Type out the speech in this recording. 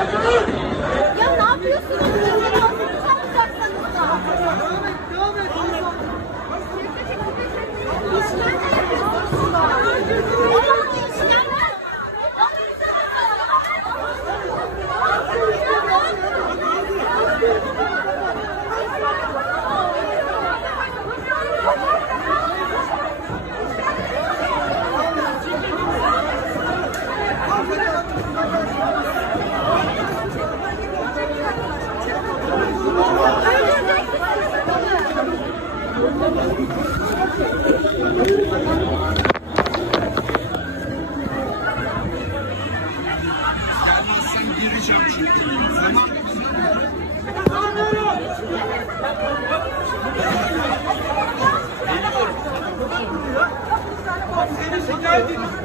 Ya ne yapıyorsunuz? Sizleri altını satacaksanız da. Devam et. İşkence yapıyorsunuz burada. Olamaz işkence. Gireceğim çünkü. Seni şikayet ediyorum.